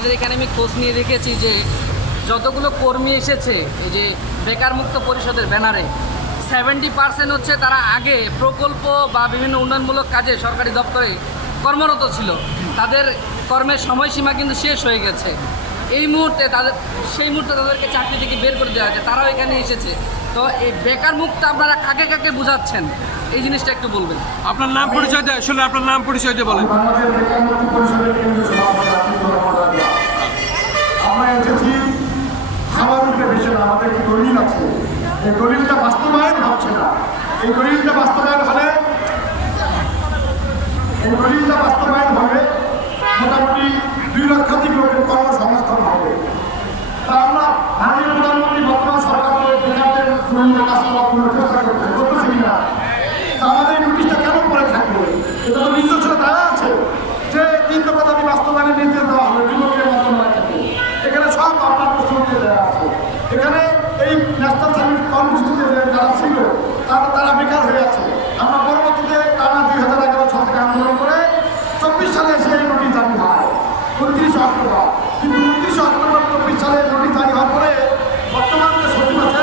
আমাদের এখানে আমি খোঁজ নিয়ে দেখেছি যে যতগুলো কর্মী এসেছে এই যে বেকার মুক্ত পরিষদের ব্যানারে 70% হচ্ছে তারা আগে প্রকল্প বা বিভিন্ন উন্নয়নমূলক কাজে সরকারি দপ্তরে কর্মরত ছিল। তাদের কর্মের সময়সীমা কিন্তু শেষ হয়ে গেছে। এই মুহূর্তে সেই মুহূর্তে তাদেরকে চাকরি থেকে বের করে দেওয়া হয়েছে, তারাও এখানে এসেছে। তো এই বেকার মুক্ত আপনারা কাকে কাকে বোঝাচ্ছেন এই জিনিসটা একটু বলবেন। আপনার নাম পরিচয় দিয়ে আসলে আপনার নাম পরিচয় দিয়ে বলেন। আমরা এসেছি স্বাভাবিক বিষয় না, আমাদের একটি দলিল আছে, এই দলিলটা বাস্তবায়ন হচ্ছে না। এই দলিলটা বাস্তবায়ন হলে মোটামুটি 2 লক্ষাধিক লোকের কর্মসংস্থান হবে। তা আমরা মাননীয় প্রধানমন্ত্রী বর্তমান সরকার বেকারদের কাজ করার চেষ্টা করতেছি কিনা, আমাদের এই নোটিশটা কেন পরে থাকবে? এটা তো নির্দেশনা দেওয়া আছে যে 3 দফা দাবি বাস্তবায়নের নির্দেশ দেওয়া হবে বিভাগীয় মন্ত্রণালয় থেকে। এখানে সব আপনার প্রশ্ন দেওয়া আছে। এখানে এই ন্যাশনাল সার্ভিস কর্মসূচিতে যারা ছিল তারা বেকার হয়ে আছে। আমরা পরবর্তীতে টানা 2011 সাল থেকে আন্দোলন করে 24 সালে এসে এই নোটিশ জারি হয় 29 অক্টোবর। কিন্তু 29 অক্টোবর 24 সালে নোটিশ জারি হওয়ার পরে বর্তমান যে সচিব আছে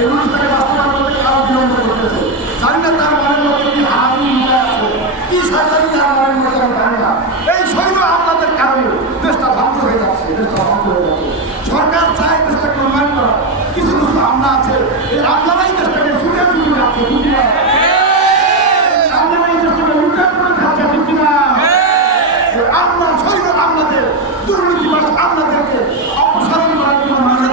এই নোটিশটাকে বাস্তবায়ন করতে আরও বিলম্ব করতেছে। জানি না তার মনের মধ্যে কি হারামি আছে, কি সরকারি তার মনের মধ্যে জানি না। এই শৈল আপনাদের কারণে দেশটা ধ্বংস হয়ে যাচ্ছে, সরকার চায় দেশটাকে উন্নয়ন করা, কিছু কিছু আমলা আছে এই আমলারাই দেশটাকে ছুটে ছুটে যাচ্ছে। আপনারা এই দেশটাকে লুটপাট করে খাচ্ছে, ঠিক কিনা? আমরা শৈল আমলাদের দুর্নীতিবাস আমলাদেরকে অপসারণ করার জন্য মানুষের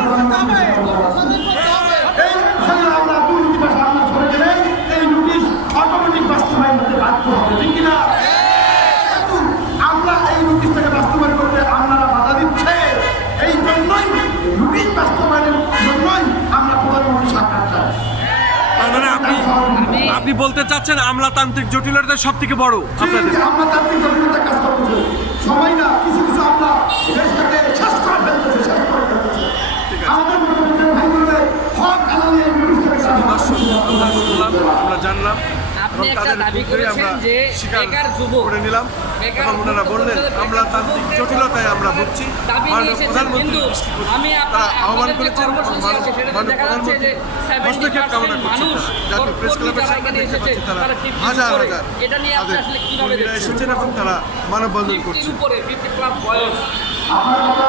এই শৈল আমরা দুর্নীতিবাস আমলা সরে গেলে এই নোটিশ অটোমেটিক বাস্তবায়ন হতে বাধ্য হবে, ঠিক কিনা? কিন্তু আমরা এই নোটিশটাকে বাস্তবায়ন করতে আপনারা বাধা দিচ্ছে। এই জন্যই নোটিশ বাস্তবায়নের জন্যই আমরা প্রধানমন্ত্রী সরকার চাই। মানে আপনি বলতে চাচ্ছেন আমলাতান্ত্রিক জটিলতা সব থেকে বড় আপনাদের? আমলাতান্ত্রিক জটিলতা কাজ করতেছে, সবাই না, কিছু কিছু আমরা দেশটাকে শেষ করে ফেলতেছে। আমাদের মধ্যে ভাই বলবে হক হালাল এই নোটিশটাকে আমরা জানলাম আপনি একটা দাবি করেছেন যে বেকার যুবক করে নিলাম। এখন ওনারা বললেন আমলাতান্ত্রিক জটিলতায় আমরা ভুগছি। মাননীয় প্রধানমন্ত্রী আমি তারা আহ্বান করেছেন হস্তক্ষেপ কামনা করছি। জাতীয় প্রেস ক্লাবের সামনে দেখতে পাচ্ছি তারা হাজার হাজার কর্মীরা এসেছেন এবং তারা মানববন্ধন করছে। আপনার কথা